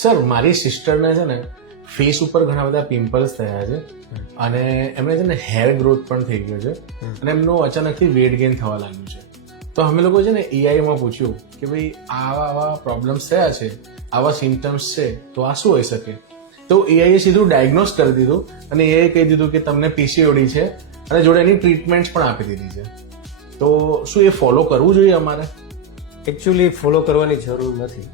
Sir મારી સિસ્ટરને છે ને ફેસ ઉપર ઘણા બધા પિમ્પલ્સ થયા છે અને એમને છે ને હેર ગ્રોથ પણ થઈ ગયો છે અને એમનું અચાનકથી વેટ ગેઇન થવા લાગ્યું છે. તો અમે લોકો છે ને એઆઈમાં પૂછ્યું કે ભાઈ આવા પ્રોબ્લેમ્સ થયા છે, આવા સિમ્ટમ્સ છે, તો આ શું હોઈ શકે? તો એઆઈએ સીધું ડાયગ્નોઝ કરી દીધું અને એઆઈ કહી દીધું કે તમને પીસીઓડી છે અને જોડે એની ટ્રીટમેન્ટ પણ આપી દીધી છે. તો શું એ ફોલો કરવું જોઈએ અમારે? એકચ્યુઅલી ફોલો કરવાની જરૂર નથી.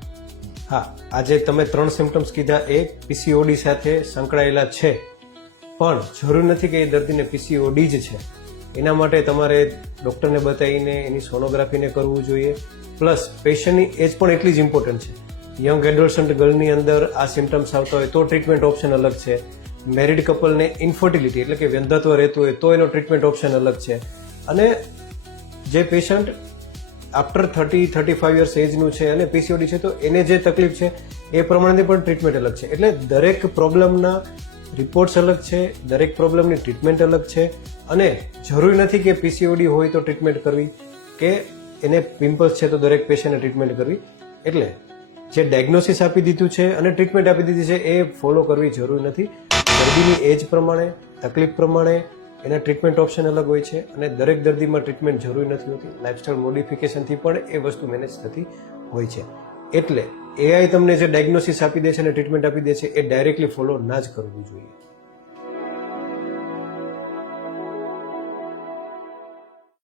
હા, આજે તમે 3 સિમ્ટમ્સ કીધા એ પીસીઓડી સાથે સંકળાયેલા છે, પણ જરૂર નથી કે એ દર્દીને પીસીઓડી જ છે. એના માટે તમારે ડૉક્ટરને બતાવીને એની સોનોગ્રાફીને કરવું જોઈએ. પ્લસ પેશન્ટની એજ પણ એટલી જ ઇમ્પોર્ટન્ટ છે. યંગ એડોલસન્ટ ગર્લની અંદર આ સિમ્ટમ્સ આવતા હોય તો ટ્રીટમેન્ટ ઓપ્શન અલગ છે. મેરિડ કપલને ઇન્ફર્ટિલિટી એટલે કે વ્યંધત્વ રહેતું હોય તો એનો ટ્રીટમેન્ટ ઓપ્શન અલગ છે. અને જે પેશન્ટ આફ્ટર 30-35 યર્સ એજનું છે અને પીસીઓડી છે તો એને જે તકલીફ છે એ પ્રમાણેની પણ ટ્રીટમેન્ટ અલગ છે. એટલે દરેક પ્રોબ્લેમના રિપોર્ટ્સ અલગ છે, દરેક પ્રોબ્લેમની ટ્રીટમેન્ટ અલગ છે અને જરૂરી નથી કે પીસીઓડી હોય તો ટ્રીટમેન્ટ કરવી કે એને પિમ્પલ્સ છે તો દરેક પેશન્ટને ટ્રીટમેન્ટ કરવી. એટલે જે ડાયગ્નોસિસ આપી દીધું છે અને ટ્રીટમેન્ટ આપી દીધી છે એ ફોલો કરવી જરૂરી નથી. દર્દીની એજ પ્રમાણે, તકલીફ પ્રમાણે એના ટ્રીટમેન્ટ ઓપ્શન અલગ હોય છે અને દરેક દર્દીમાં ટ્રીટમેન્ટ જરૂરી નથી હોતી. લાઇફસ્ટાઇલ મોડિફિકેશનથી પણ એ વસ્તુ મેનેજ થતી હોય છે. એટલે એઆઈ તમને જે ડાયગ્નોસિસ આપી દે છે અને ટ્રીટમેન્ટ આપી દે છે એ ડાયરેક્ટલી ફોલો ના જ કરવું જોઈએ.